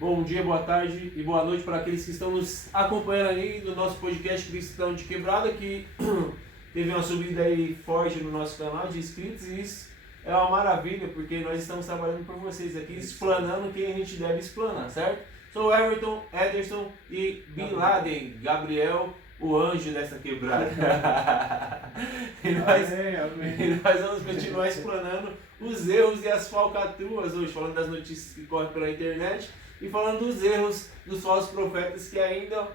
Bom dia, boa tarde e boa noite para aqueles que estão nos acompanhando aí no nosso podcast Cristão de Quebrada, que teve uma subida aí forte no nosso canal de inscritos, e isso é uma maravilha, porque nós estamos trabalhando por vocês aqui, explanando quem a gente deve explanar, certo? Sou Everton, Ederson e Bin Laden, Gabriel, o anjo dessa quebrada. E nós vamos continuar explanando os erros e as falcatruas hoje, falando das notícias que correm pela internet e falando dos erros dos falsos profetas que ainda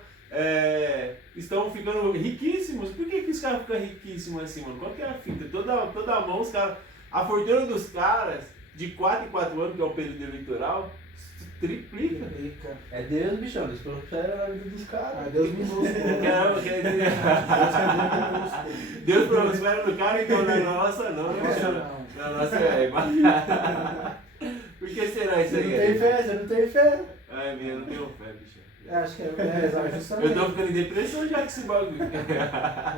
estão ficando riquíssimos. Por que os caras ficam riquíssimos assim, mano? Qual que é a fita? Toda mão, os caras, a fortuna dos caras, de 4 em 4 anos, que é o período eleitoral, triplica. É Deus, bichão, Deus prospera na vida dos caras. É Deus minúsculo. Caramba, quer dizer, Deus prospera no cara, então na nossa não, né? Na nossa é igual. Por que será isso aí? Você não tem fé? Ai, minha, eu não tenho fé, bicho. Acho que é justamente. Eu tô ficando em depressão já com esse bagulho.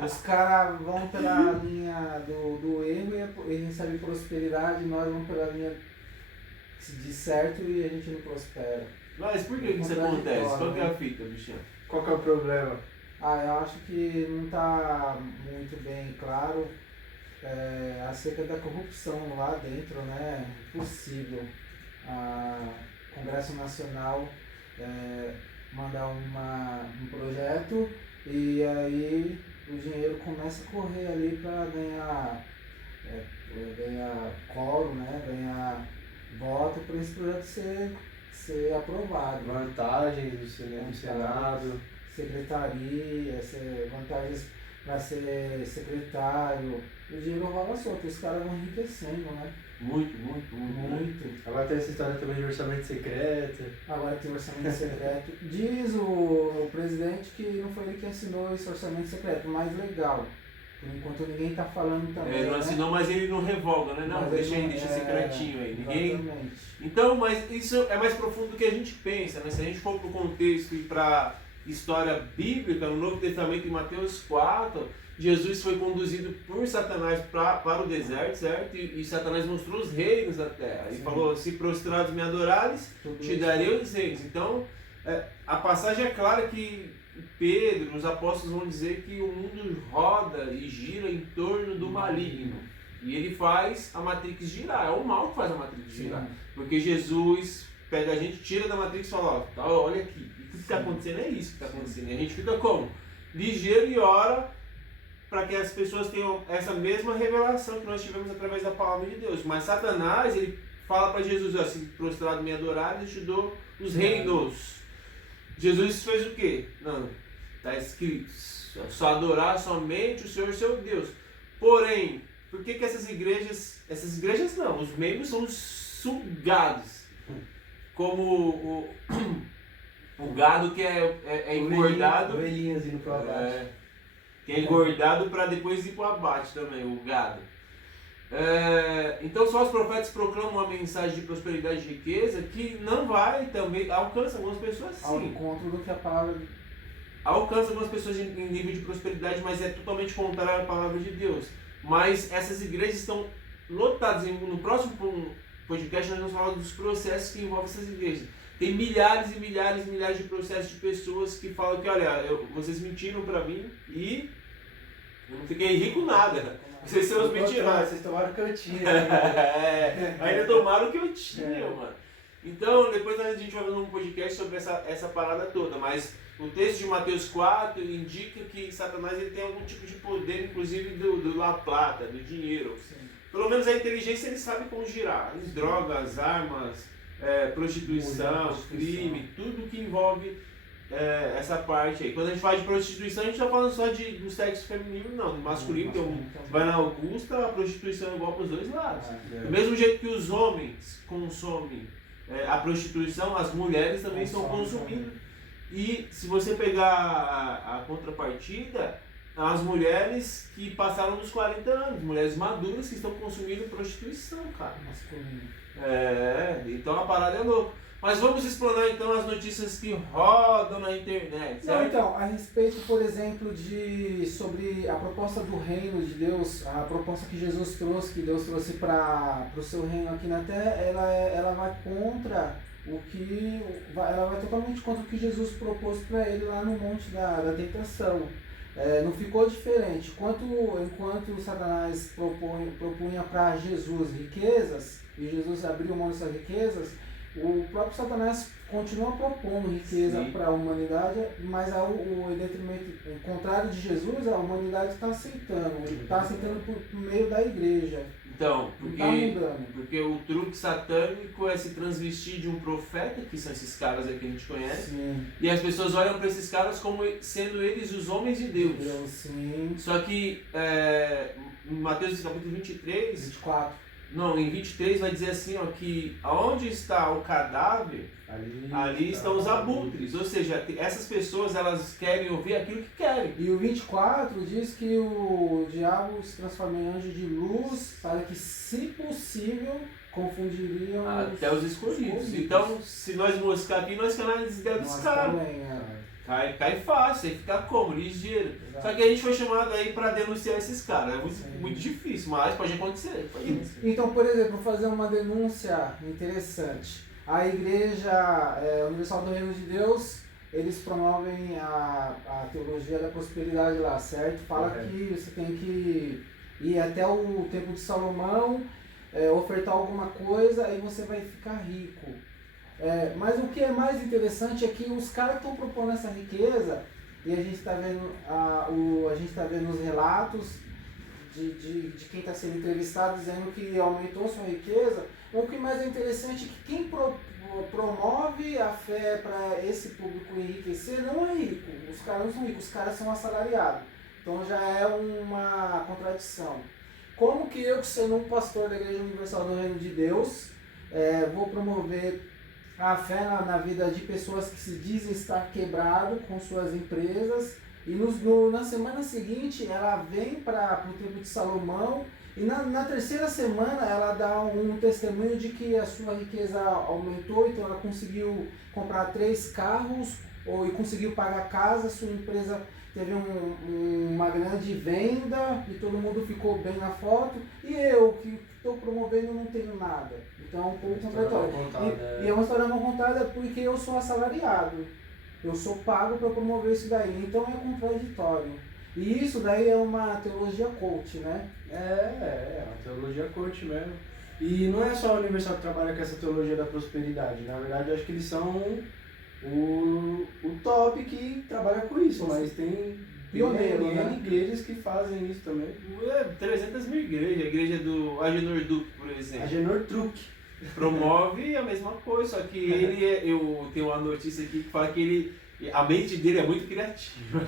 Os caras vão pela linha do erro e recebem prosperidade, nós vamos pela linha de certo e a gente não prospera. Mas por que isso acontece? Qual que é a fita, bichão? Qual que é o problema? Eu acho que não está muito bem claro acerca da corrupção lá dentro, né? Impossível. O Congresso Nacional mandar um projeto e aí o dinheiro começa a correr ali para ganhar quórum, né? Ganhar voto para esse projeto ser aprovado. Vantagens do Senado. Secretaria, vantagens para ser secretário. O dinheiro rola solto, os caras vão enriquecendo, né? Muito. Agora tem essa história também de orçamento secreto. Agora tem orçamento secreto. Diz o presidente que não foi ele que assinou esse orçamento secreto, mas legal. Por enquanto ninguém está falando também. Ele não assinou, mas ele não revoga, né? Não, mas deixa secretinho aí. Exatamente. Então, mas isso é mais profundo do que a gente pensa, né? Se a gente for para o contexto e para história bíblica, no Novo Testamento, em Mateus 4, Jesus foi conduzido por Satanás para o deserto, certo? E Satanás mostrou os reinos da terra. Ele falou, se prostrados me adorares, te darei os reinos. Então, a passagem é clara que Pedro, os apóstolos vão dizer que o mundo roda e gira em torno do maligno. E ele faz a Matrix girar. É o mal que faz a Matrix girar. Porque Jesus pega a gente, tira da Matrix e fala, olha aqui. O que está acontecendo é isso que está acontecendo. E a gente fica como? Ligeiro e ora para que as pessoas tenham essa mesma revelação que nós tivemos através da palavra de Deus. Mas Satanás, ele fala para Jesus, se prostrado me adorar, eu te dou os reinos. Jesus fez o quê? Não, está escrito, só adorar somente o Senhor seu Deus. Porém, por que essas igrejas não, os membros são sugados, como o gado que é engordado, Ovelhinhas indo pro abate. que é engordado para depois ir para o abate também, o gado. Então só os profetas proclamam uma mensagem de prosperidade e riqueza que não vai também, alcança algumas pessoas sim. Ao encontro do que a palavra... Alcança algumas pessoas em nível de prosperidade, mas é totalmente contrário à palavra de Deus. Mas essas igrejas estão lotadas. No próximo podcast nós vamos falar dos processos que envolvem essas igrejas. Tem milhares e milhares e milhares de processos de pessoas que falam que, olha, vocês mentiram para mim e eu não fiquei rico nada. Vocês são os mentirosos. Vocês tomaram o que eu tinha. Ainda tomaram o que eu tinha, mano. Então, depois a gente vai fazer um podcast sobre essa parada toda, mas o texto de Mateus 4 indica que Satanás ele tem algum tipo de poder, inclusive do La Plata, do dinheiro. Sim. Pelo menos a inteligência ele sabe como girar. As drogas, armas, prostituição, crime, tudo que envolve essa parte aí. Quando a gente fala de prostituição, a gente não está falando só do sexo feminino, não, do masculino. Vai na Augusta, a prostituição é igual para os dois lados. Do mesmo jeito que os homens consomem a prostituição, as mulheres também estão consumindo. E se você pegar a contrapartida, as mulheres que passaram dos 40 anos, mulheres maduras que estão consumindo prostituição, cara. Masculino. Então a parada é louca. Mas vamos explorar então as notícias que rodam na internet, certo? Não, então, a respeito, por exemplo, sobre a proposta do reino de Deus, a proposta que Jesus trouxe, que Deus trouxe para o seu reino aqui na Terra, ela vai contra ela vai totalmente contra o que Jesus propôs para ele lá no monte da tentação. Não ficou diferente. Enquanto Satanás propunha para Jesus riquezas, e Jesus abriu mão dessas riquezas, o próprio Satanás continua propondo riqueza para a humanidade, mas em detrimento, ao contrário de Jesus, a humanidade está aceitando. Está aceitando por meio da igreja. Então, Tá porque o truque satânico é se transvestir de um profeta, que são esses caras aí que a gente conhece, Sim. e as pessoas olham para esses caras como sendo eles os homens de Deus. Sim. Só que em Mateus capítulo 23, 24. não, em 23 vai dizer assim, ó, que aonde está o cadáver, ali estão os abutres. Ou seja, essas pessoas elas querem ouvir aquilo que querem. E o 24 diz que o diabo se transforma em anjo de luz para que, se possível, confundiriam até os escolhidos. Então, se nós moscar aqui, nós caímos nas ideias dos caras. Cai fácil, aí fica como? Ligeiro. Exato. Só que a gente foi chamado aí para denunciar esses caras. É muito difícil, mas pode acontecer. Então, por exemplo, vou fazer uma denúncia interessante. A Igreja Universal do Reino de Deus, eles promovem a teologia da prosperidade lá, certo? Fala que você tem que ir até o Templo de Salomão, ofertar alguma coisa e você vai ficar rico. Mas o que é mais interessante é que os caras que estão propondo essa riqueza, e a gente está vendo os relatos de quem está sendo entrevistado dizendo que aumentou sua riqueza. O que mais é interessante é que quem promove a fé para esse público enriquecer não é rico. Os caras não são ricos, os caras são assalariados. Então já é uma contradição. Como que eu, sendo um pastor da Igreja Universal do Reino de Deus, vou promover a fé na vida de pessoas que se dizem estar quebrado com suas empresas, e na semana seguinte ela vem para o Templo de Salomão, e na terceira semana ela dá um testemunho de que a sua riqueza aumentou, então ela conseguiu comprar 3 carros e conseguiu pagar a casa, sua empresa teve uma grande venda e todo mundo ficou bem na foto, e eu que estou promovendo não tenho nada. Então é um pouco contraditório. E é uma história não contada porque eu sou assalariado. Eu sou pago para promover isso daí. Então é contraditório. E isso daí é uma teologia coach, né? É uma teologia coach mesmo. E não é só a Universal que trabalha com essa teologia da prosperidade. Na verdade, eu acho que eles são o top que trabalha com isso. Mas tem pioneiro, né? igrejas que fazem isso também. 300 mil igrejas. A igreja do Agenor Duque, por exemplo. Agenor Truque. Promove a mesma coisa, só que eu tenho uma notícia aqui que fala que a mente dele é muito criativa.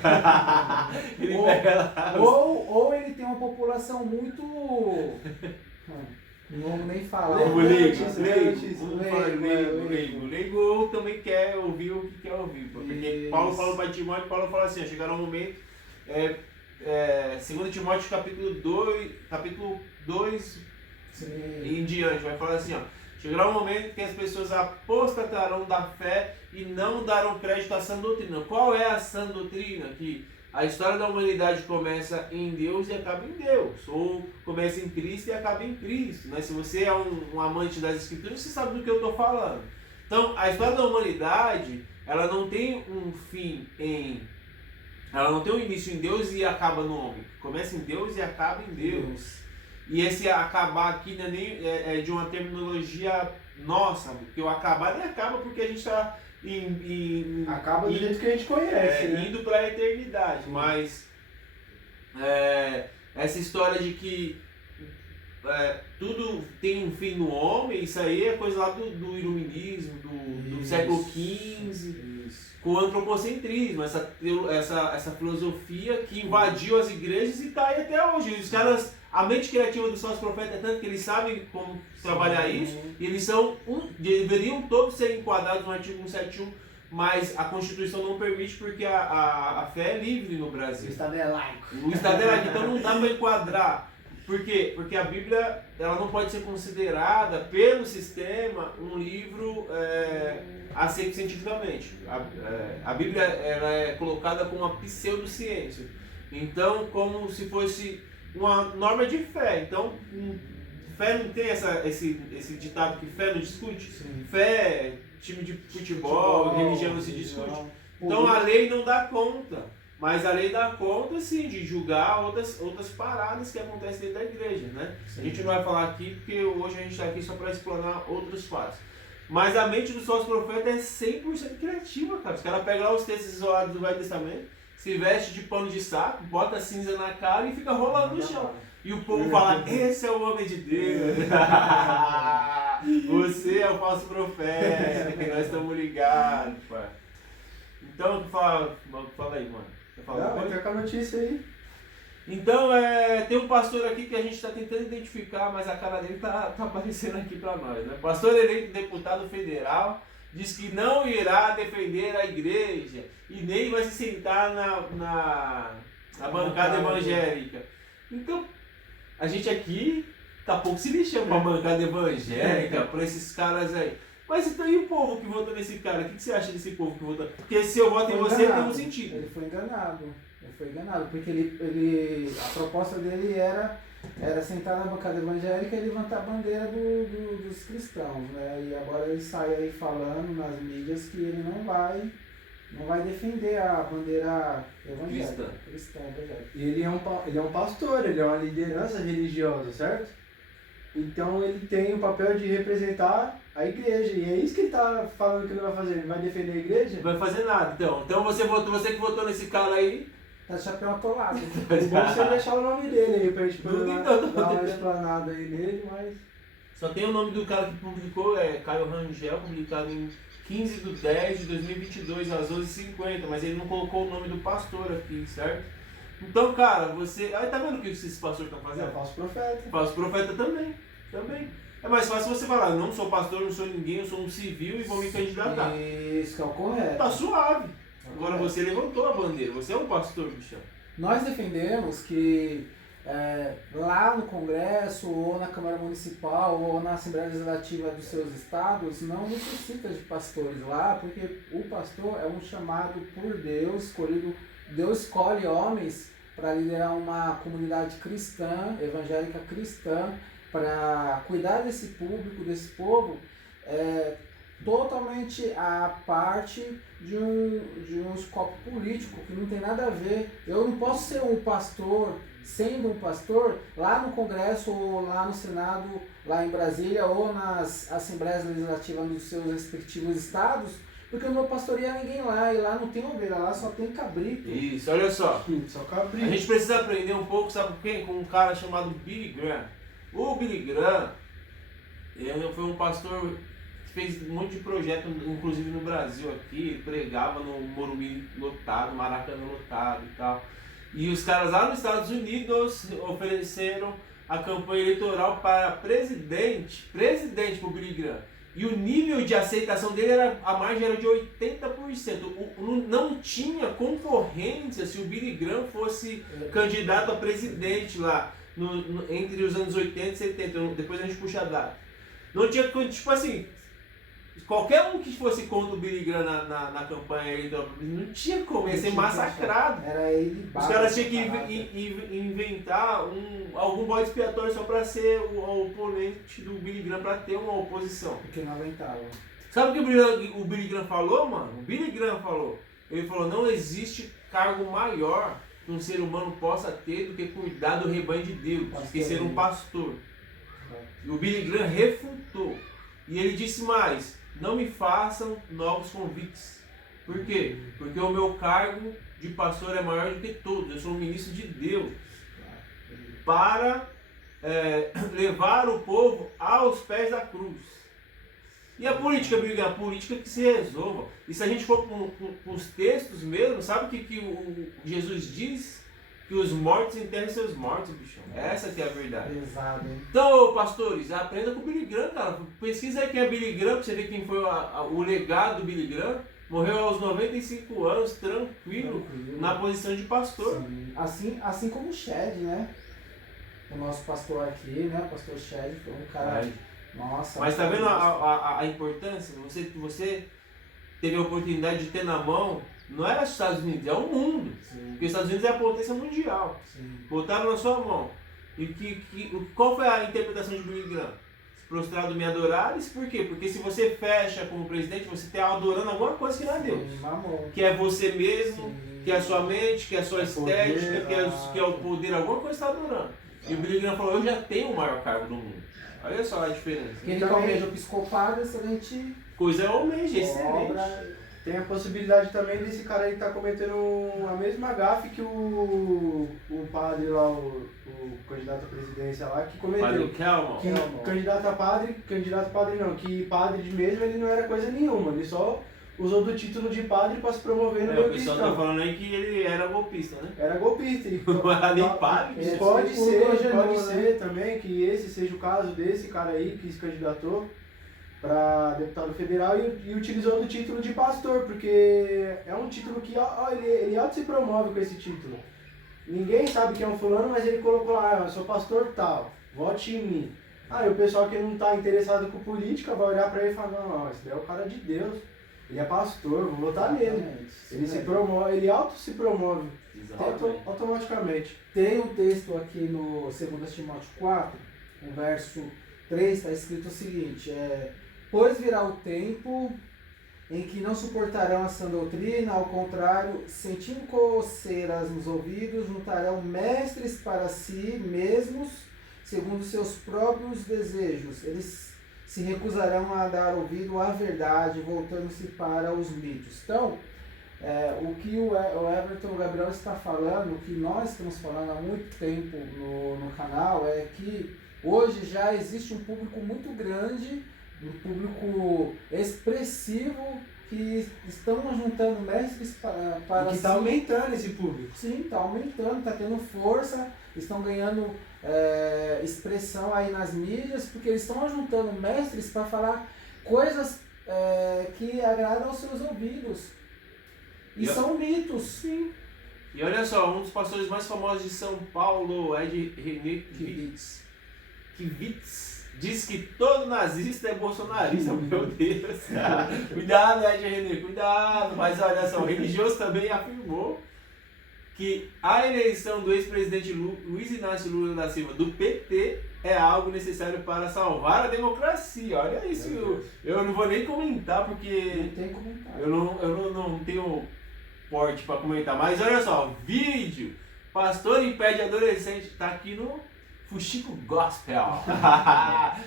Ele pega lá. Ou ele tem uma população muito. Não vamos nem falar. O leigo. leigo também quer ouvir o que quer ouvir. Porque Isso. Paulo fala para Timóteo, Paulo fala assim, chegará um momento, 2 Timóteo capítulo 2 Sim. e em diante, vai falar assim, ó, chegará um momento que as pessoas apostatarão da fé e não darão crédito à sã doutrina. Qual é a sã doutrina? Que a história da humanidade começa em Deus e acaba em Deus, ou começa em Cristo e acaba em Cristo, né? Se você é um amante das Escrituras, você sabe do que eu estou falando. Então, a história da humanidade, ela não tem um fim ela não tem um início em Deus e acaba no homem. Começa em Deus e acaba em Deus. E esse acabar aqui não é nem de uma terminologia nossa, porque o acabar nem acaba porque a gente está acaba do jeito que a gente conhece, né? Indo para a eternidade. Mas essa história de que tudo tem um fim no homem, isso aí é coisa lá do iluminismo, do século XV, com o antropocentrismo, essa filosofia que invadiu as igrejas e está aí até hoje. Os caras, a mente criativa dos falsos profetas é tanto que eles sabem como trabalhar isso, e eles deveriam todos ser enquadrados no artigo 171, mas a Constituição não permite porque a fé é livre no Brasil. O Estado é laico. O Estado é laico, então não dá para enquadrar. Por quê? Porque a Bíblia ela não pode ser considerada pelo sistema um livro aceito cientificamente. A Bíblia ela é colocada como uma pseudociência. Então, como se fosse uma norma de fé. Então, fé não tem esse ditado que fé não discute? Sim. Fé time de futebol, religião não se discute. religião, Então a lei não dá conta, mas a lei dá conta sim de julgar outras paradas que acontecem dentro da igreja, né? A gente não vai falar aqui porque hoje a gente está aqui só para explanar outros fatos. Mas a mente dos falsos profetas é 100% criativa, cara. Os caras pegam lá os textos isolados do Velho Testamento, se veste de pano de saco, bota cinza na cara e fica rolando no chão. E o povo fala, esse é o homem de Deus. Você é o falso profeta, que nós estamos ligados, pai. Então, fala aí, mano. Você fala Não, vai ter com a notícia aí. Então, tem um pastor aqui que a gente está tentando identificar, mas a cara dele tá aparecendo aqui para nós, né? Pastor eleito deputado federal diz que não irá defender a igreja e nem vai se sentar na bancada evangélica. Então, a gente aqui tá pouco se lixando para a bancada evangélica, para esses caras aí. Mas então, e o povo que votou nesse cara? O que você acha desse povo que votou? Porque se eu voto em você, tem um sentido. Ele foi enganado. Ele foi enganado, porque a proposta dele era sentar na bancada evangélica e levantar a bandeira dos cristãos, né? E agora ele sai aí falando nas mídias que ele não vai defender a bandeira evangélica. Cristã evangélica. E ele é um pastor, ele é uma liderança religiosa, certo? Então ele tem o papel de representar a igreja. E é isso que ele está falando que ele vai fazer. Ele vai defender a igreja? Não vai fazer nada. Então você que votou nesse cara aí. Tá de chapéu atolado. É bom você deixar o nome dele aí pra gente poder dar uma tentando. explanada aí nele, mas. Só tem o nome do cara que publicou, Caio Rangel, publicado em 15/10/2022, às 12h50, mas ele não colocou o nome do pastor aqui, certo? Então, cara, você. Aí tá vendo o que esses pastores estão fazendo? É falso profeta. Falso profeta também. É mais fácil você falar, não sou pastor, não sou ninguém, eu sou um civil e vou me candidatar. Isso que é o correto. Tá suave. Agora você levantou a bandeira, você é um pastor, bichão. Nós defendemos que lá no Congresso, ou na Câmara Municipal, ou na Assembleia Legislativa dos seus estados, não necessita de pastores lá, porque o pastor é um chamado por Deus, escolhido. Deus escolhe homens para liderar uma comunidade cristã, evangélica cristã, para cuidar desse público, desse povo, totalmente a parte de um escopo político, que não tem nada a ver. Eu não posso ser um pastor, sendo um pastor, lá no Congresso, ou lá no Senado, lá em Brasília, ou nas Assembleias Legislativas dos seus respectivos estados, porque eu não pastoreia ninguém lá, e lá não tem ovelha, lá só tem cabrito. Isso, olha só. Só cabrito. A gente precisa aprender um pouco, sabe com quem? Com um cara chamado Billy Graham. O Billy Graham, ele foi um pastor que fez um monte de projeto, inclusive no Brasil aqui, ele pregava no Morumbi lotado, Maracanã lotado e tal. E os caras lá nos Estados Unidos ofereceram a campanha eleitoral para presidente pro Billy Graham. E o nível de aceitação dele, a margem era de 80%. Não tinha concorrência se o Billy Graham fosse candidato a presidente lá, entre os anos 80 e 70. Depois a gente puxa a data. Não tinha, tipo assim, qualquer um que fosse contra o Billy Graham na campanha eleitoral, não tinha como, ia ser massacrado. Era ele. Os caras tinham que inventar algum bode expiatório só para ser o oponente do Billy Graham, para ter uma oposição. Porque não aguentava. Sabe o que o Billy Graham falou, mano? O Billy Graham falou. Ele falou, não existe cargo maior que um ser humano possa ter do que cuidar do rebanho de Deus, do que ser um pastor. E o Billy Graham refutou. E ele disse mais, não me façam novos convites. Por quê? Porque o meu cargo de pastor é maior do que todos. Eu sou um ministro de Deus. Para levar o povo aos pés da cruz. E a política, briga, a política que se resolva. E se a gente for para os textos mesmo, sabe o que o Jesus diz? Que os mortos enterrem seus mortos, bichão. Essa que é a verdade. Pesado, hein? Então, pastores, aprenda com o Billy Graham, cara. Pesquisa aí quem é Billy Graham, pra você ver quem foi o legado do Billy Graham. Morreu aos 95 anos, tranquilo, na posição de pastor. Sim. Assim como o Shed, né? O nosso pastor aqui, né? O pastor Shed foi um cara... Nossa. Mas tá vendo a importância? Você teve a oportunidade de ter na mão, não era os Estados Unidos, é o mundo. Sim. Porque os Estados Unidos é a potência mundial. Sim. Botaram na sua mão. E qual foi a interpretação de Billy Graham? prostrado me adorares, por quê? Porque se você fecha como presidente, você está adorando alguma coisa que não é Deus. Sim, mamon. Que é você mesmo, Sim. que é a sua mente, que é a sua estética, poder, que é o poder, alguma coisa você está adorando. E o Billy Graham falou, eu já tenho o maior cargo do mundo. Olha só a diferença. Quem ele almeja o episcopado, excelente Coisa é almeja, excelente. obra. Tem a possibilidade também desse cara aí estar cometendo a mesma gafe que o padre lá, o candidato à presidência lá, que cometeu. Padre Kelman. Que candidato a padre não, que padre mesmo ele não era coisa nenhuma, ele só usou do título de padre para se promover no O meio pessoal tá cristão. falando aí que ele era golpista, né? Era golpista. E Não era nem padre. E Ele pode foi ser, por pode né? ser também que esse seja o caso desse cara aí que se candidatou para deputado federal e utilizou do título de pastor, porque é um título que ele auto se promove com esse título. Ninguém sabe quem é um fulano, mas ele colocou lá, eu sou pastor tal, vote em mim. Aí o pessoal que não está interessado com política vai olhar para ele e falar, não, esse daí é o cara de Deus, ele é pastor, vou votar nele. Ele se promove, ele auto se promove automaticamente. Tem um texto aqui no 2 Timóteo 4, no verso 3, está escrito o seguinte, pois virá o tempo em que não suportarão a sã doutrina, ao contrário, sentindo coceiras nos ouvidos, juntarão mestres para si mesmos, segundo seus próprios desejos. Eles se recusarão a dar ouvido à verdade, voltando-se para os mitos. Então, o que o Everton e o Gabriel está falando, o que nós estamos falando há muito tempo no canal, é que hoje já existe um público muito grande, um público expressivo, que estão juntando mestres para que está aumentando esse público. Sim, está aumentando, está tendo força, estão ganhando expressão aí nas mídias, porque eles estão juntando mestres para falar coisas que agradam aos seus ouvidos. E são mitos. Sim. E olha só, um dos pastores mais famosos de São Paulo, Ed René Kivitz, diz que todo nazista é bolsonarista. Meu Deus. Cuidado, Ed René, cuidado. Mas olha só, o religioso também afirmou que a eleição do ex-presidente Luiz Inácio Lula da Silva do PT é algo necessário para salvar a democracia. Olha isso, eu não vou nem comentar porque Não tem comentário. eu não tenho porte para comentar. Mas olha só, vídeo, pastor impede adolescente, tá aqui no Fuxico Gospel.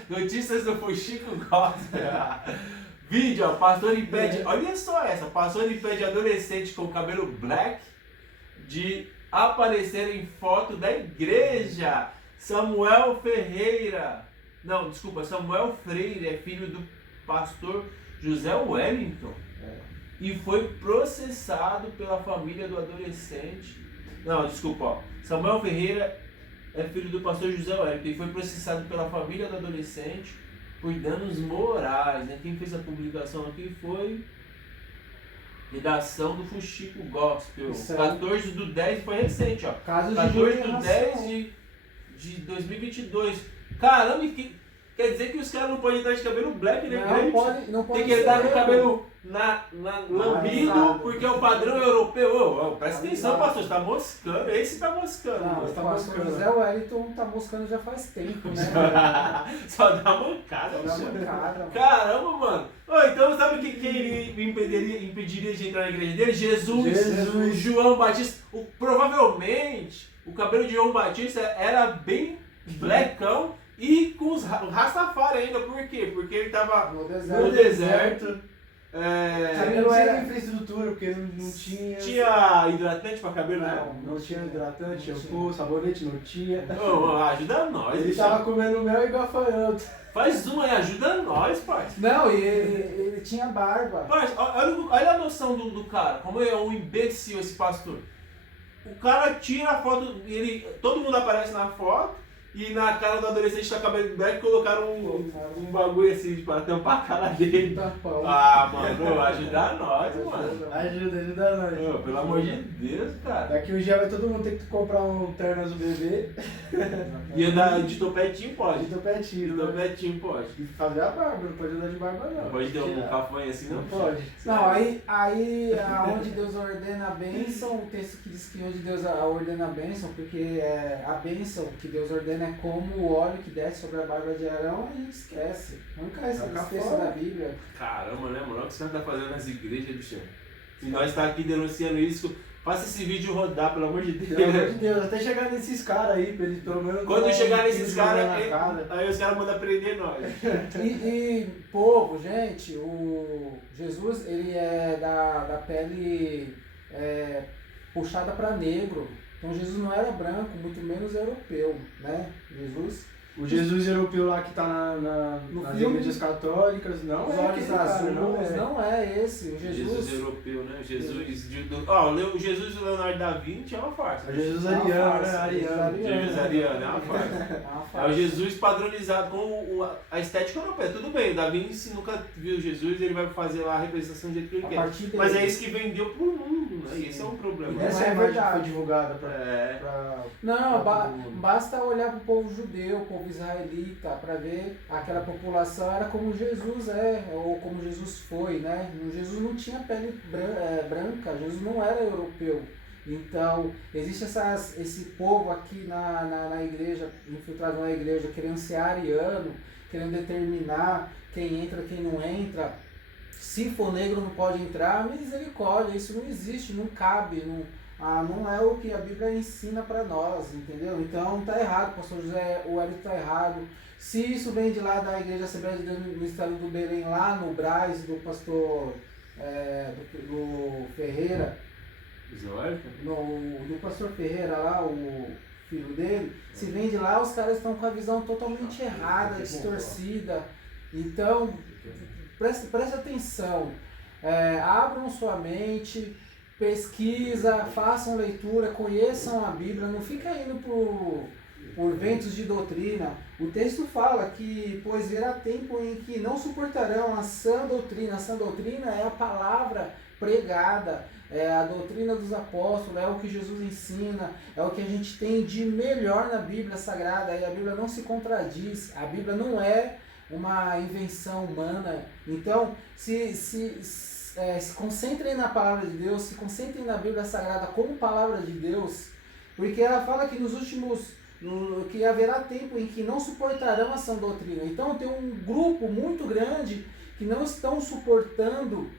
Notícias do Fuxico Gospel. Vídeo, ó, pastor impede, olha só essa, pastor impede adolescente com cabelo black de aparecer em foto da igreja. Samuel Freire é filho do pastor José Wellington e foi processado pela família do adolescente. Samuel Ferreira é filho do pastor José Wellington e foi processado pela família do adolescente por danos morais, né? Quem fez a publicação aqui foi redação do Fuxico Gospel. 14/10 foi recente, ó. Caso de 14/10 de 2022. Caramba, quer dizer que os caras não podem estar de cabelo black, né? Não pode tem que estar com o ser. cabelo lambido, porque é o padrão europeu. Presta atenção, pastor, você tá moscando. Esse tá moscando. Não, mano. o pastor José Wellington tá moscando já faz tempo, né? Só dá mancada, Só dá mano. mancada, mano. Caramba, mano. Então sabe quem ele impediria de entrar na igreja dele? Jesus. João Batista. Provavelmente o cabelo de João Batista era bem blackão e com os Rastafari ainda. Por quê? Porque ele tava No no deserto. Não tinha infraestrutura, porque não tinha. Tinha hidratante pra cabelo, né? Não tinha hidratante, shampoo, sabonete, não tinha. Ajuda nós, Ele bicho. tava comendo mel e gafanhoto. Faz uma aí, ajuda nós, pai. Não, e ele tinha barba. Mas olha a noção do cara, como é um imbecil esse pastor. O cara tira a foto, todo mundo aparece na foto e na cara do adolescente tá cabelo black colocaram um bagulho assim para tampar a cara dele. Tampão. Mano, ajuda nós, mano. Ajuda nós. Pelo amor de Deus, cara. Daqui um dia vai todo mundo ter que comprar um terno azul bebê. E andar de topetinho pode. De topetinho, De topetinho pode. E fazer a barba, não pode andar de barba não. Não pode ter um cafanho assim, Não não. pode. Não, aí onde Deus ordena a bênção, o texto que diz que onde Deus ordena a bênção, porque a bênção que Deus ordena né? Como o óleo que desce sobre a barba de Arão, a gente esquece. Nunca esse texto da Bíblia. Caramba, né, mano? Olha o que você tá fazendo nas igrejas, bicho. E nós tá aqui denunciando isso. Faça esse vídeo rodar, pelo amor de Deus. Pelo amor de Deus, até chegar nesses caras aí, pra eles pelo menos... Quando chegar nesses caras, cara. aí os caras mandam prender nós. E povo, gente, o Jesus, ele é da pele puxada para negro. Então Jesus não era branco, muito menos europeu, né? O Jesus europeu lá que tá nas filme, igrejas católicas, não os é olhos aquele cara, azuis, não não é esse. O Jesus europeu, né? O Jesus do Leonardo da Vinci é uma farsa. É Jesus ariano, né? Jesus ariano é uma farsa. É o Jesus padronizado com a estética europeia. Tudo bem, o Da Vinci nunca viu Jesus, ele vai fazer lá a representação do jeito que ele quer. Mas é isso que vendeu pro mundo, né? Esse é um problema. Essa é a imagem que foi divulgada Não, basta olhar pro povo judeu, o povo israelita, para ver aquela população era como Jesus ou como Jesus foi, né? Jesus não tinha pele branca, Jesus não era europeu. Então, existe esse povo aqui na igreja, infiltrado na igreja, querendo ser ariano, querendo determinar quem entra, quem não entra. Se for negro não pode entrar, misericórdia, isso não existe, não cabe, não é o que a Bíblia ensina para nós, entendeu? Então tá errado, o pastor José, o Hélio tá errado. Se isso vem de lá da Igreja Assembleia de Deus no estado do Belém, lá no Brás, do pastor do Ferreira, do pastor Ferreira lá, o filho dele, se vem de lá, os caras estão com a visão totalmente errada, distorcida. Então, preste atenção, abram sua mente, pesquisa, façam leitura, conheçam a Bíblia, não fica indo por ventos de doutrina. O texto fala que, pois virá tempo em que não suportarão a sã doutrina. A sã doutrina é a palavra pregada, é a doutrina dos apóstolos, é o que Jesus ensina, é o que a gente tem de melhor na Bíblia Sagrada, e a Bíblia não se contradiz, a Bíblia não é uma invenção humana. Então, se concentrem na palavra de Deus, se concentrem na Bíblia Sagrada como palavra de Deus, porque ela fala que que haverá tempo em que não suportarão a sã doutrina. Então tem um grupo muito grande que não estão suportando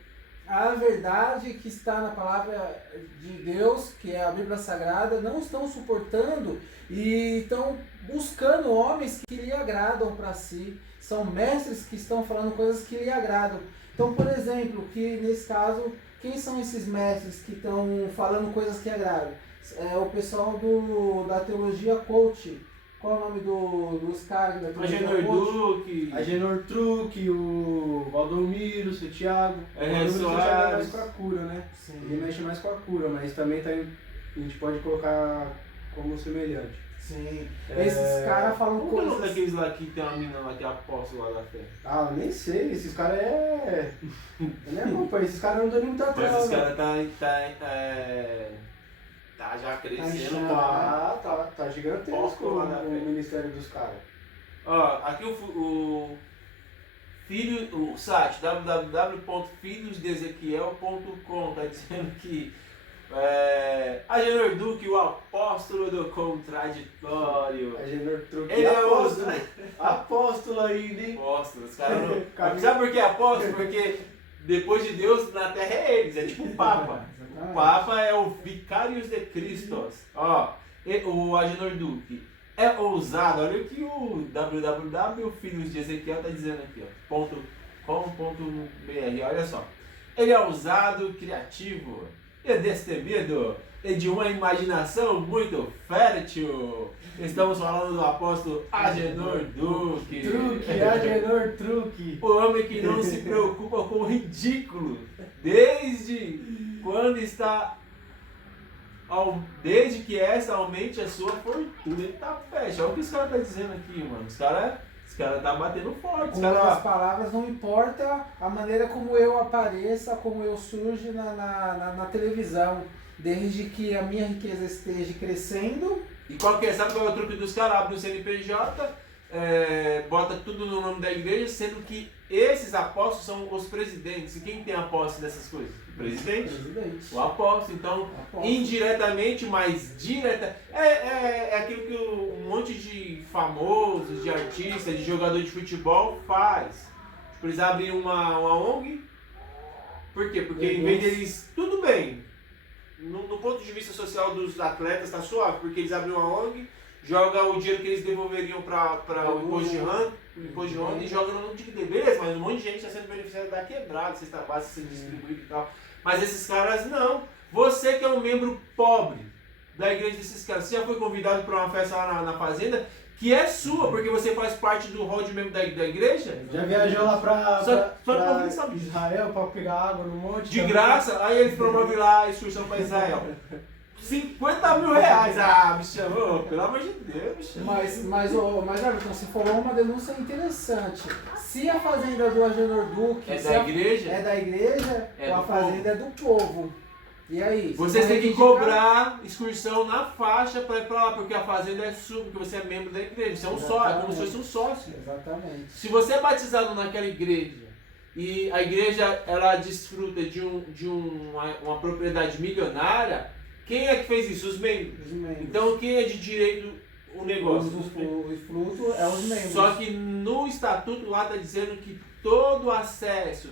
a verdade que está na palavra de Deus, que é a Bíblia Sagrada, não estão suportando e estão buscando homens que lhe agradam para si. São mestres que estão falando coisas que lhe agradam. Então, por exemplo, que nesse caso, quem são esses mestres que estão falando coisas que agradam? É o pessoal da teologia coach. Qual é o nome dos caras da teologia coach? Agenor Truque, o Valdomiro, o Santiago. O Valdomiro é mais com a cura, né? Sim. Ele mexe mais com a cura, mas também a gente pode colocar como semelhante. Sim. Esses caras falam coisas... Como é o nome daqueles lá que tem uma menina lá que é apóstolo lá da fé? Ah, nem sei. Esses caras Não é bom, esses caras não dão nem muita trela. Mas esses caras tá já crescendo. Tá gigantesco o ministério dos caras. Ó, aqui o site www.filhosdeezequiel.com tá dizendo que Agenor Duque, o apóstolo do contraditório. Agenor Truque, ele é apóstolo ainda, hein? Apóstolo, os caras não... Sabe por que apóstolo? Porque depois de Deus na terra é eles, é tipo o Papa. O Papa é o Vicarius de Christos. Ó, o Agenor Duque é ousado. Olha o que o Filhos de Ezequiel tá dizendo aqui, ó. .com.br, olha só. Ele é ousado, criativo e destemido e de uma imaginação muito fértil. Estamos falando do apóstolo Agenor Duque. Agenor Truque. O homem que não se preocupa com o ridículo. Desde quando está... Desde que essa aumente a sua fortuna. Ele tá fecha. Olha o que os caras estão dizendo aqui, mano. Os caras tá batendo forte. Com outras palavras, não importa a maneira como eu apareça, como eu surjo na televisão, desde que a minha riqueza esteja crescendo. E sabe qual é o truque dos caras? Abre um CNPJ, bota tudo no nome da igreja, sendo que esses apóstolos são os presidentes. E quem tem a posse dessas coisas? O presidente. O apóstolo. Então, indiretamente, mas direta. É aquilo que um monte de famosos, de artistas, de jogador de futebol faz. Tipo, eles abrem uma ONG. Por quê? Porque em vez deles. Tudo bem. No ponto de vista social dos atletas tá suave, porque eles abrem uma ONG, jogam o dinheiro que eles devolveriam para o imposto de renda e jogam no TikTok. Beleza, mas um monte de gente está sendo beneficiada da quebrada, cesta básica sendo distribuída e tal. Mas esses caras não. Você que é um membro pobre da igreja desses caras, você já foi convidado para uma festa lá na fazenda, que é sua, porque você faz parte do hall de membro da igreja? Já viajou lá pra Israel pra pegar água no monte? De graça, aí eles promovem lá a excursão para Israel. 50 mil reais! Ah, bichão, pelo amor de Deus, bichão. Mas Everton, você falou uma denúncia interessante. Se a fazenda do Agenor Duque é da igreja, a fazenda é do povo. E aí? Vocês têm que cobrar excursão na faixa para ir para lá, porque a fazenda é sua, porque você é membro da igreja. Você é um sócio, é como se fosse um sócio. Exatamente. Se você é batizado naquela igreja e a igreja ela desfruta de uma propriedade milionária, quem é que fez isso? Os membros. Então quem é de direito o negócio? O fruto é os membros. Só que no estatuto lá está dizendo que todo acesso,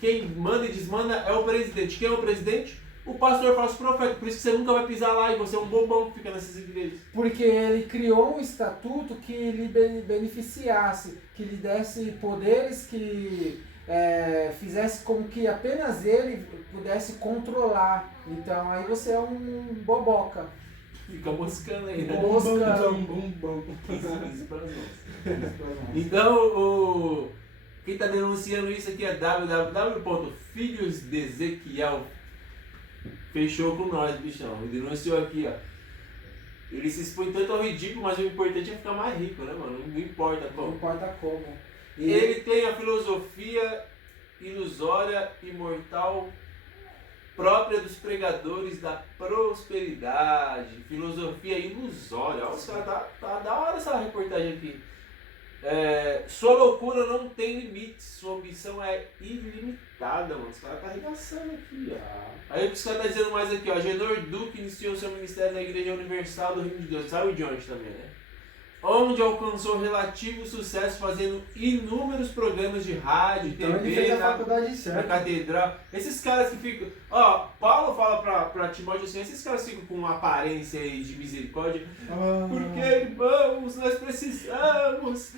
quem manda e desmanda é o presidente. Quem é o presidente? O pastor falso profeta. Por isso que você nunca vai pisar lá e você é um bobão que fica nessas igrejas. Porque ele criou um estatuto que lhe beneficiasse, que lhe desse poderes, que fizesse com que apenas ele pudesse controlar. Então aí você é um boboca. Fica moscando aí, né? Então, quem está denunciando isso aqui é www.filhosdezequiel. Fechou com nós, bichão. Ele denunciou aqui, ó. Ele se expõe tanto ao ridículo, mas o importante é ficar mais rico, né, mano? Não importa como. Não importa como. Ele tem a filosofia ilusória e mortal própria dos pregadores da prosperidade. Filosofia ilusória. Olha, os caras tá da hora essa reportagem aqui. Sua loucura não tem limites, sua ambição é ilimitada, mano. Os caras tá arregaçando aqui, ó. Aí o que os caras tá dizendo mais aqui, ó. Agenor Duque iniciou seu ministério na Igreja Universal do Reino de Deus. Sabe de onde também, né? Onde alcançou relativo sucesso fazendo inúmeros programas de rádio, então TV, ele fez a faculdade certa. Na catedral. Esses caras que ficam... Ó, Paulo fala pra Timóteo assim, esses caras ficam com uma aparência aí de misericórdia. Porque, irmãos, nós precisamos...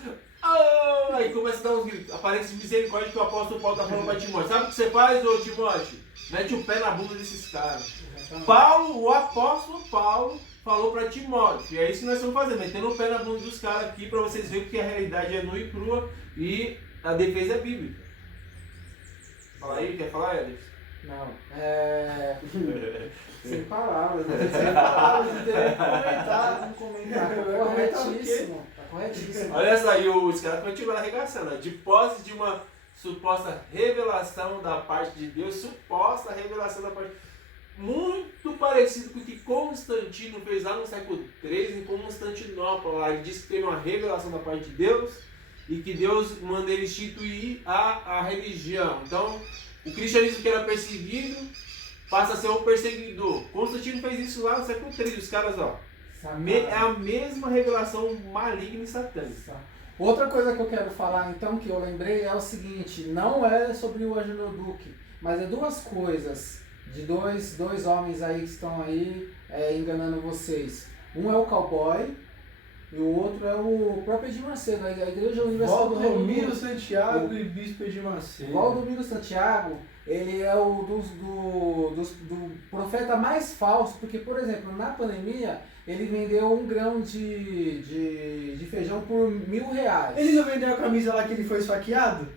Aí começa a dar uns gritos. Aparência de misericórdia que o apóstolo Paulo tá falando pra Timóteo. Sabe o que você faz, ô Timóteo? Mete o pé na bunda desses caras. O apóstolo Paulo falou para Timóteo, e é isso que nós estamos fazendo, metendo o pé na bunda dos caras aqui para vocês verem que a realidade é nua e crua e a defesa é bíblica. Fala aí, quer falar, Alex? Não, sem palavras, não teria que comentar, tá corretíssimo, tá corretíssimo. Olha só, e os caras continuam arregaçando, de posse de uma suposta revelação da parte de Deus, suposta revelação da parte de Deus. Muito parecido com o que Constantino fez lá no século III, em Constantinopla. Lá ele disse que teve uma revelação da parte de Deus e que Deus manda ele instituir a religião. Então, o cristianismo que era perseguido passa a ser um perseguidor. Constantino fez isso lá no século III. Os caras, ó, é a mesma revelação maligna e satânica. Outra coisa que eu quero falar, então, que eu lembrei é o seguinte: não é sobre o Agenor Duque, mas é duas coisas. De dois homens aí que estão aí enganando vocês. Um é o cowboy e o outro é o próprio Edir Macedo, a Igreja Universal do Reino Valdomiro Santiago e Bispo Edir Macedo. Valdomiro Santiago, ele é o do profeta mais falso, porque, por exemplo, na pandemia, ele vendeu 1 grão de feijão por R$1.000. Ele não vendeu a camisa lá que ele foi esfaqueado?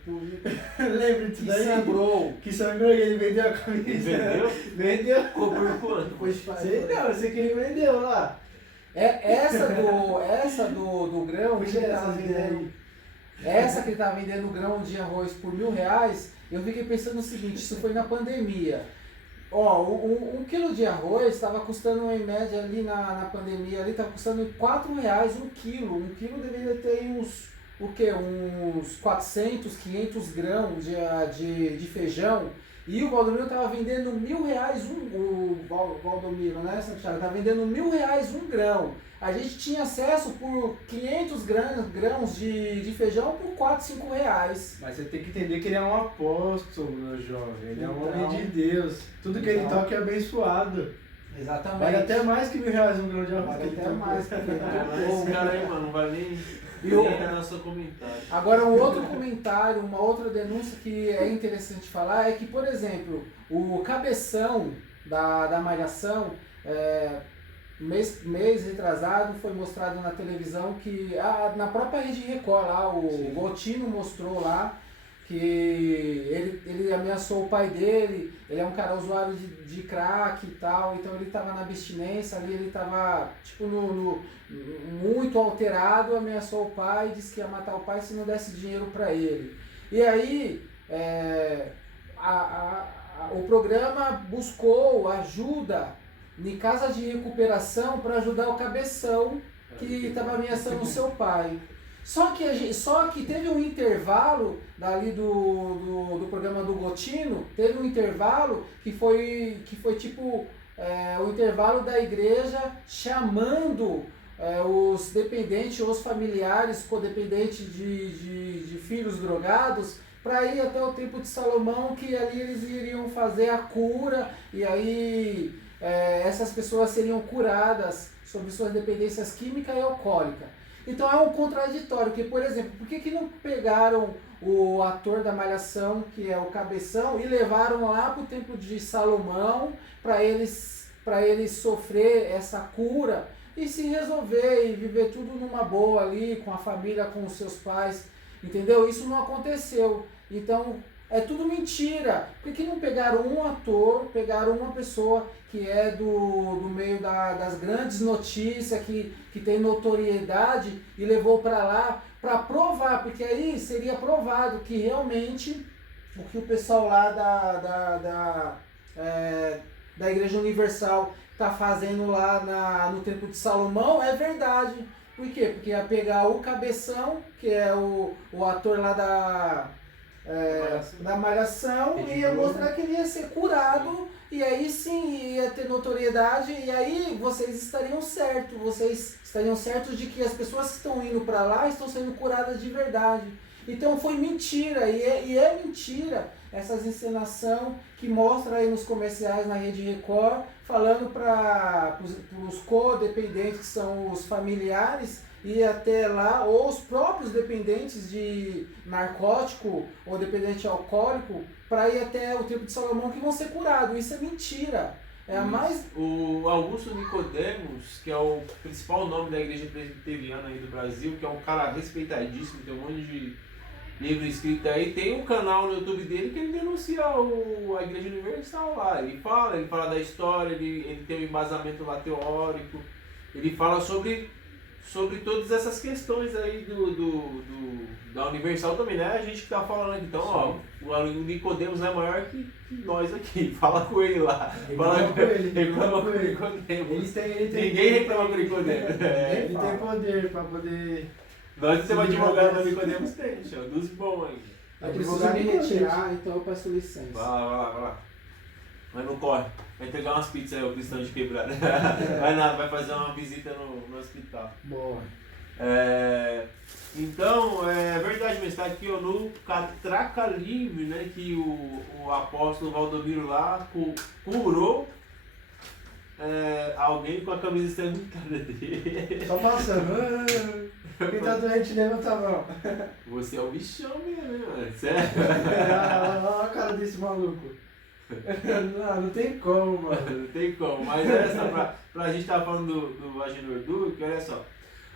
Lembra disso daí? Que sangrou e ele vendeu a camisa. Vendeu? Ficou por quanto? Sei não, eu sei que ele vendeu lá. Essa do grão que ele tá vendendo. Essa que ele tá vendendo grão de arroz por R$1.000, eu fiquei pensando no seguinte: isso foi na pandemia. Ó, um quilo de arroz estava custando em média ali na pandemia, ali estava custando R$4 um quilo. Um quilo deveria ter uns o que? Uns 400, 500 grãos de feijão. E o Valdomiro estava vendendo R$1.000 o Valdomiro, né, Santiago? Estava vendendo R$1.000 um grão. A gente tinha acesso por 500 grãos de feijão por R$4, R$5. Mas você tem que entender que ele é um apóstolo, meu jovem. Ele é um Então, homem de Deus. Tudo que ele toca é abençoado. Exatamente. Vale até mais que R$1.000 um grão de arroz. Vale até mais que Esse cara aí, mano, não vai nem entrar no seu comentário. Agora, um outro comentário, uma outra denúncia que é interessante falar é que, por exemplo, o cabeção da Malhação, mês retrasado, foi mostrado na televisão que, na própria Rede Record lá, o Gotino mostrou lá que ele ameaçou o pai dele, ele é um cara usuário de crack e tal, então ele estava na abstinência ali, ele estava tipo muito alterado, ameaçou o pai, disse que ia matar o pai se não desse dinheiro para ele. E aí o programa buscou ajuda em casa de recuperação para ajudar o cabeção que estava ameaçando o seu pai. Só que teve um intervalo dali do programa do Gotino, teve um intervalo que foi tipo o intervalo da igreja chamando os dependentes, os familiares codependentes de filhos drogados para ir até o Templo de Salomão, que ali eles iriam fazer a cura e aí essas pessoas seriam curadas sobre suas dependências químicas e alcoólicas. Então é um contraditório, porque, por exemplo, por que não pegaram o ator da Malhação, que é o Cabeção, e levaram lá para o Templo de Salomão para eles sofrer essa cura e se resolver e viver tudo numa boa ali, com a família, com os seus pais, entendeu? Isso não aconteceu. Então é tudo mentira. Por que não pegaram um ator, pegaram uma pessoa que é do meio das grandes notícias, que tem notoriedade e levou para lá para provar, porque aí seria provado que realmente o que o pessoal lá da Igreja Universal está fazendo lá no Templo de Salomão é verdade. Por quê? Porque ia pegar o Cabeção, que é o ator lá da Malhação, e ia mostrar que ele ia ser curado, e aí sim ia ter notoriedade, e aí vocês estariam certos de que as pessoas que estão indo para lá estão sendo curadas de verdade. Então foi mentira, e é mentira essas encenações que mostra aí nos comerciais na Rede Record, falando para os codependentes, que são os familiares, ir até lá, ou os próprios dependentes de narcótico ou dependente alcoólico, para ir até o Templo de Salomão, que vão ser curados. Isso é mentira. O Augusto Nicodemos, que é o principal nome da igreja presbiteriana aí do Brasil, que é um cara respeitadíssimo, tem um monte de livro escrito aí, tem um canal no YouTube dele que ele denuncia a Igreja Universal lá. Ele fala da história, ele tem um embasamento lá teórico, ele fala sobre todas essas questões aí da Universal também, né? A gente que tá falando aqui. Então, ó, o Nicodemos é maior que nós aqui. Fala com ele lá. Reclama com ele. Ninguém reclama com o Nicodemos. Ele tem poder para poder... Nós que temos advogado do Nicodemos tem, dos bons ainda. Advogado me retirar, então eu peço licença. Vai lá. Mas não corre. Vai entregar umas pizzas aí, o Cristão de Quebrada. Vai nada, vai fazer uma visita no hospital. Boa. Então, é verdade, mas está aqui ó, no Catraca Livre, né, que o apóstolo Valdomiro lá curou alguém com a camisa estancarada dele. Só passando. Quem tá doente, levanta a mão. Você é o bichão mesmo, né, mano? Sério? Olha a cara desse maluco. Não tem como, mano. Não tem como. Mas olha só, pra gente estar falando do Agenor Duque, olha só.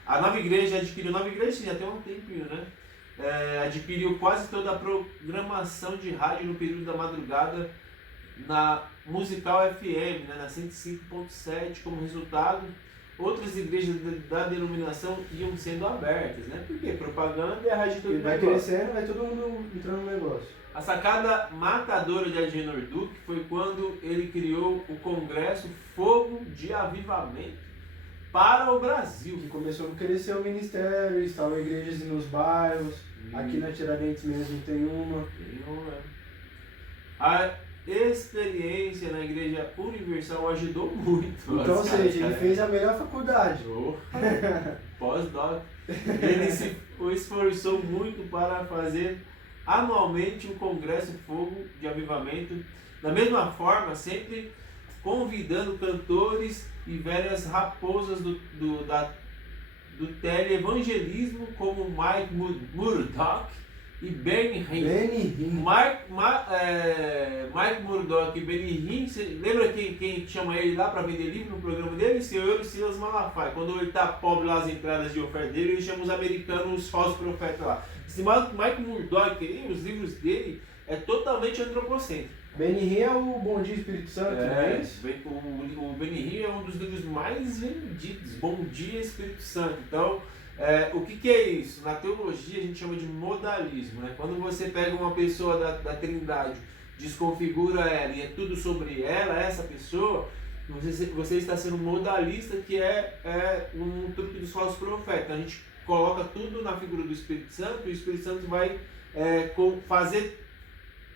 A Nova Igreja adquiriu, já tem um tempinho, né? Adquiriu quase toda a programação de rádio no período da madrugada na Musical FM, né, na 105.7. Como resultado, outras igrejas da denominação iam sendo abertas, né? Porque propaganda é a rádio todo mundo. Vai crescendo, vai todo mundo entrando no negócio. A sacada matadora de Agenor Duque foi quando ele criou o Congresso Fogo de Avivamento, para o Brasil. Que começou a crescer o ministério, instalam igrejas nos bairros, aqui na Tiradentes mesmo tem uma. A experiência na Igreja Universal ajudou muito. Então, ou seja, ele fez a melhor faculdade. Pós-doc. Ele se esforçou muito para fazer anualmente o Congresso Fogo de Avivamento. Da mesma forma, sempre convidando cantores e velhas raposas do teleevangelismo como Mike Murdock e Benny Hinn. Mike Murdock e Benny Hinn, lembra quem chama ele lá para vender livro no programa dele? Senhor Silas Malafaia. Quando ele está pobre lá as entradas de oferta dele, ele chama os americanos, os falsos profetas lá. Esse Mike Murdock, os livros dele é totalmente antropocêntrico. Benny Hinn é o Bom Dia Espírito Santo, né? O Benny Hinn é um dos livros mais vendidos, Bom Dia Espírito Santo. Então, o que é isso? Na teologia a gente chama de modalismo, né? Quando você pega uma pessoa da Trindade, desconfigura ela e é tudo sobre ela, essa pessoa, você está sendo modalista, que é um truque dos falsos profetas. A gente coloca tudo na figura do Espírito Santo e o Espírito Santo vai fazer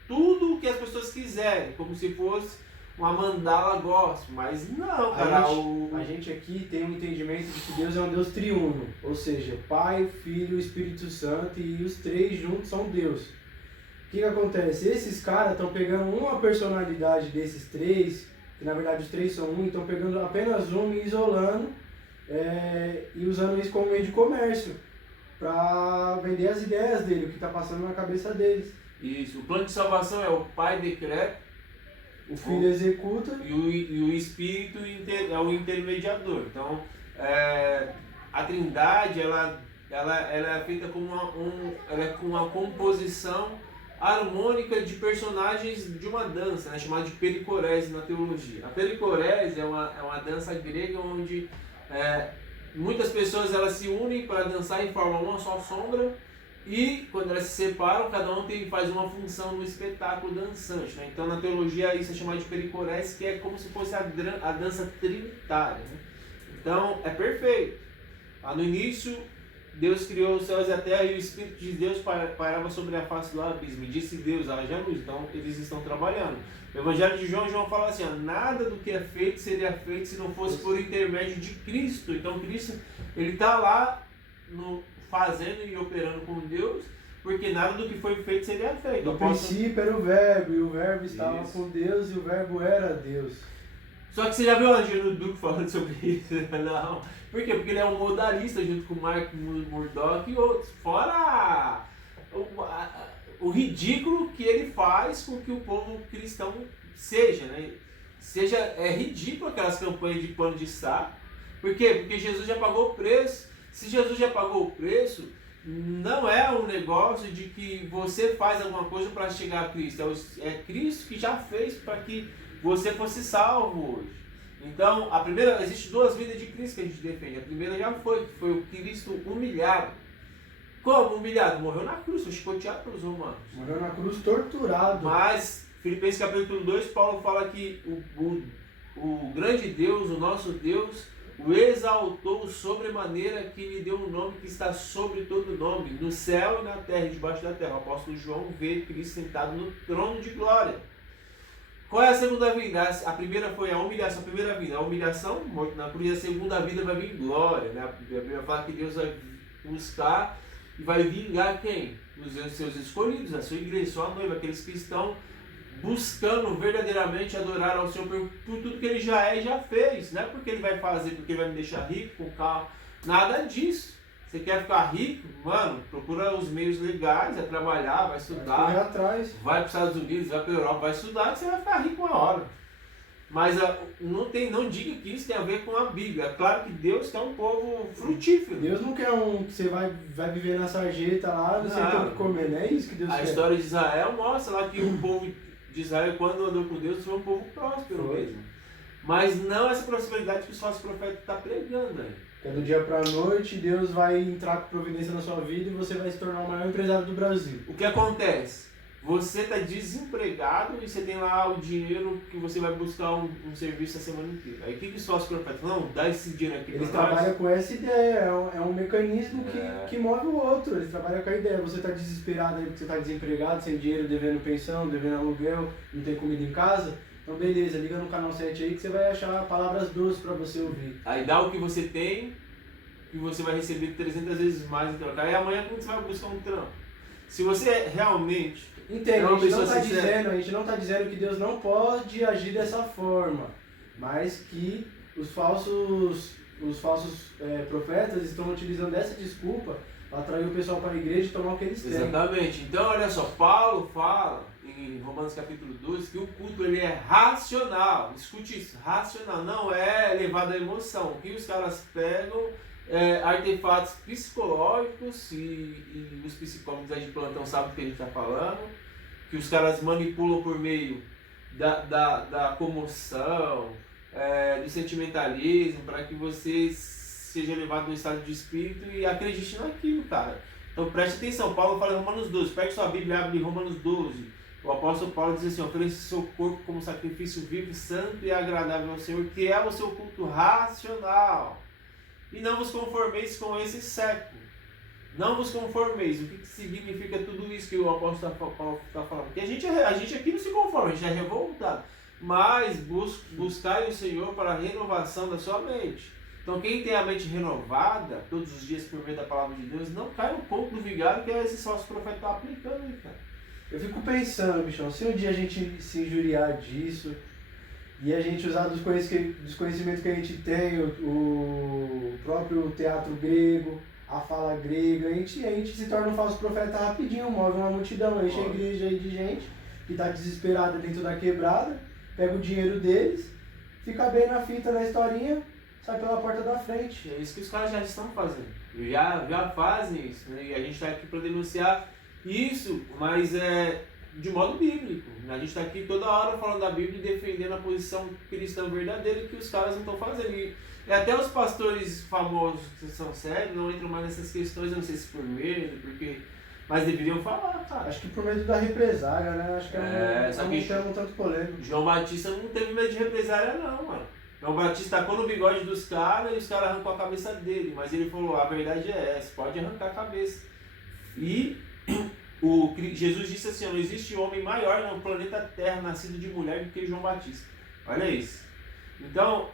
tudo o que as pessoas quiserem, como se fosse uma mandala gospel, mas não, cara. A gente aqui tem um entendimento de que Deus é um Deus triuno, ou seja, Pai, Filho e Espírito Santo, e os três juntos são Deus. O que acontece? Esses caras estão pegando uma personalidade desses três, que na verdade os três são um, estão pegando apenas uma e isolando, e usando isso como meio de comércio, para vender as ideias dele, o que está passando na cabeça deles. Isso, o plano de salvação é o Pai decreta, o Filho executa e o Espírito é o intermediador. Então, a Trindade ela é feita com uma composição harmônica de personagens de uma dança, né, chamada de pericorese na teologia. A pericorese é uma dança grega onde muitas pessoas elas se unem para dançar e formam uma só sombra. E quando elas se separam, cada um faz uma função no espetáculo dançante, né? Então na teologia isso é chamado de pericorese, que é como se fosse a dança trinitária, né? Então é perfeito. Lá no início, Deus criou os céus e a terra e o Espírito de Deus pairava sobre a face do abismo. E disse Deus, haja luz. Então eles estão trabalhando. O Evangelho de João fala assim, nada do que é feito seria feito se não fosse por intermédio de Cristo. Então Cristo, ele está lá fazendo e operando com Deus, porque nada do que foi feito seria feito. No princípio era o Verbo, e o Verbo estava com Deus, e o Verbo era Deus. Só que você já viu o Angelo Duque falando sobre isso? Não. Por quê? Porque ele é um modalista junto com o Mike Murdock e outros. Fora o ridículo que ele faz com que o povo cristão seja, né? É ridículo aquelas campanhas de pano de saco. Por quê? Porque Jesus já pagou o preço. Se Jesus já pagou o preço, não é um negócio de que você faz alguma coisa para chegar a Cristo. É Cristo que já fez para que você fosse salvo hoje. Então, existe duas vidas de Cristo que a gente defende. A primeira já foi o Cristo humilhado. Como humilhado? Morreu na cruz, foi chicoteado pelos romanos. Morreu na cruz torturado. Mas, Filipenses capítulo 2, Paulo fala que o grande Deus, o nosso Deus, o exaltou sobremaneira que lhe deu um nome que está sobre todo nome, no céu e na terra, e debaixo da terra. O apóstolo João vê Cristo sentado no trono de glória. Qual é a segunda vinda? A primeira foi a humilhação, a primeira vinda, a humilhação, morto na cruz, e a segunda vinda vai vir glória, né? A Bíblia fala que Deus vai buscar e vai vingar quem? Os seus escolhidos, a sua igreja, a sua noiva, aqueles que estão buscando verdadeiramente adorar ao Senhor por tudo que Ele já é e já fez. Não é porque Ele vai fazer, porque Ele vai me deixar rico com carro. Nada disso. Você quer ficar rico? Mano, procura os meios legais, vai trabalhar, vai estudar. Vai atrás. Vai para os Estados Unidos, vai para a Europa, vai estudar, que você vai ficar rico uma hora. Mas não diga que isso tem a ver com a Bíblia. É claro que Deus quer um povo frutífero. Deus não quer que você vai viver na sarjeta lá, não sei o que comer. Não é isso que Deus quer. A história de Israel mostra lá que o povo de Israel, quando andou com Deus, foi um povo próspero mesmo. Mas não essa prosperidade que os falsos profetas estão pregando aí. Que é do dia para a noite, Deus vai entrar com providência na sua vida e você vai se tornar o maior empresário do Brasil. O que acontece? você está desempregado e você tem lá o dinheiro que você vai buscar um serviço a semana inteira. Aí o que os falsos profetas? Não, dá esse dinheiro aqui Eles para nós. trabalham com essa ideia, é um mecanismo que move o outro. Eles trabalham com a ideia. Você está desesperado aí porque você está desempregado, sem dinheiro, devendo pensão, devendo aluguel, não tem comida em casa. Então beleza, liga no canal 7 aí que você vai achar palavras doces para você ouvir. Aí dá o que você tem e você vai receber 300 vezes mais em troca. Aí amanhã quando você vai buscar um trampo. Se você realmente... Entendo, a gente não está dizendo que Deus não pode agir dessa forma, mas que os falsos profetas estão utilizando essa desculpa para atrair o pessoal para a igreja e tomar o que eles têm. Exatamente. Então, olha só, Paulo fala em Romanos capítulo 12 que o culto ele é racional. Escute isso, racional, não é levado à emoção. O que os caras pegam artefatos psicológicos e os psicólogos aí de plantão sabem do que a gente está falando, que os caras manipulam por meio da comoção, do sentimentalismo, para que você seja levado no estado de espírito e acredite naquilo, cara. Então preste atenção, Paulo fala em Romanos 12, pegue sua Bíblia e abre Romanos 12. O apóstolo Paulo diz assim, ofereça seu corpo como sacrifício vivo, santo e agradável ao Senhor, que é o seu culto racional. E não vos conformeis com esse século. Não vos conformeis. O que significa tudo isso que o apóstolo Paulo está falando? Que a gente aqui não se conforma, a gente é revoltado. Mas buscai o Senhor para a renovação da sua mente. Então quem tem a mente renovada, todos os dias por meio da palavra de Deus, não cai no conto do vigário que esse falso profeta está aplicando aí, cara. Eu fico pensando, bichão, se um dia a gente se injuriar disso e a gente usar dos conhecimentos que a gente tem, o próprio teatro grego, a fala grega, a gente se torna um falso profeta rapidinho, move uma multidão, enche a igreja aí de gente que está desesperada dentro da quebrada, pega o dinheiro deles, fica bem na fita, na historinha, sai pela porta da frente. É isso que os caras já estão fazendo. Já fazem isso, né? E a gente está aqui para denunciar isso, mas de modo bíblico. A gente está aqui toda hora falando da Bíblia e defendendo a posição cristã verdadeira que os caras não estão fazendo. E até os pastores famosos que são sérios não entram mais nessas questões, eu não sei se por medo, porque... Mas deveriam falar, cara. Acho que por medo da represália, né? Acho que é um tanto polêmico. João Batista não teve medo de represália não, mano. João Batista tacou no bigode dos caras e os caras arrancou a cabeça dele. Mas ele falou, a verdade é essa, pode arrancar a cabeça. E Jesus disse assim, não existe homem maior no planeta Terra nascido de mulher do que João Batista. Olha isso. Então,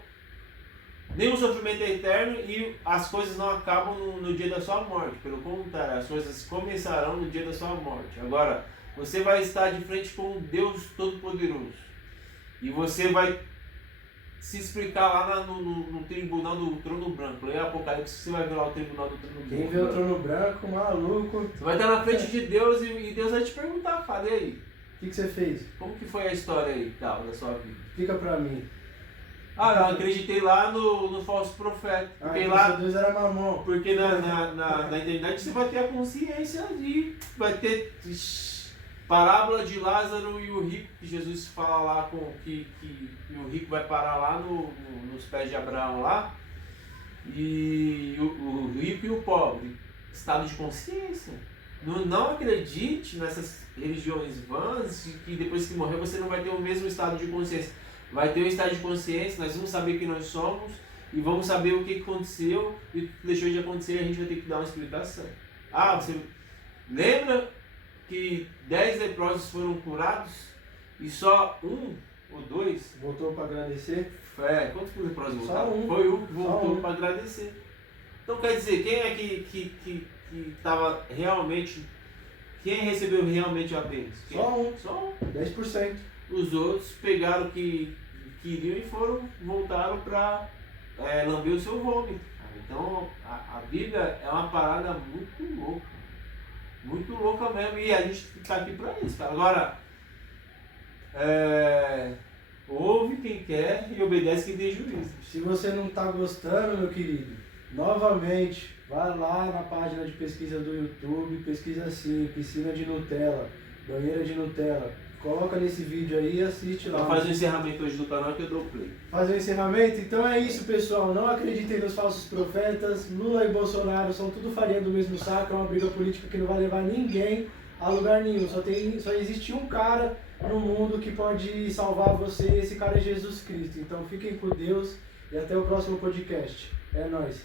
nenhum sofrimento é eterno e as coisas não acabam no dia da sua morte. Pelo contrário, as coisas começarão no dia da sua morte. Agora, você vai estar de frente com o Deus Todo-Poderoso. E você vai se explicar lá no tribunal do trono branco. Leia Apocalipse, você vai ver lá o tribunal do trono branco. Quem vê o trono branco, maluco. Você vai estar na frente de Deus e Deus vai te perguntar, cara, e aí? O que você fez? Como que foi a história aí, tal, da sua vida? Explica pra mim. Ah, eu acreditei lá no falso profeta. Porque então lá, Deus era mamão. porque na eternidade você vai ter a consciência e vai ter parábola de Lázaro e o rico, que Jesus fala lá que o rico vai parar lá nos pés de Abraão lá. E o rico e o pobre, estado de consciência. Não acredite nessas religiões vãs que depois que morrer você não vai ter o mesmo estado de consciência. Vai ter um estado de consciência, nós vamos saber quem nós somos e vamos saber o que aconteceu e o que deixou de acontecer e a gente vai ter que dar uma explicação. Ah, você lembra que 10 leprosos foram curados e só 1 ou 2 voltou para agradecer? Quantos leprosos voltaram? Só 1. Foi 1 que voltou para agradecer. Então quer dizer, quem é que estava realmente... Quem recebeu realmente a bênção? Só 10%. Os outros pegaram o que queriam e voltaram para lamber o seu vômito. Então a Bíblia é uma parada muito louca. Muito louca mesmo. E a gente está aqui para isso, cara. Agora, ouve quem quer e obedece quem tem juízo. Se você não está gostando, meu querido, novamente, vai lá na página de pesquisa do YouTube, pesquisa assim, piscina de Nutella, banheira de Nutella. Coloca nesse vídeo aí e assiste lá. Vou fazer o encerramento hoje do canal que eu dou play. Fazer o encerramento? Então é isso, pessoal. Não acreditem nos falsos profetas. Lula e Bolsonaro são tudo farinha do mesmo saco. É uma briga política que não vai levar ninguém a lugar nenhum. Só existe um cara no mundo que pode salvar você, e esse cara é Jesus Cristo. Então fiquem com Deus e até o próximo podcast. É nóis.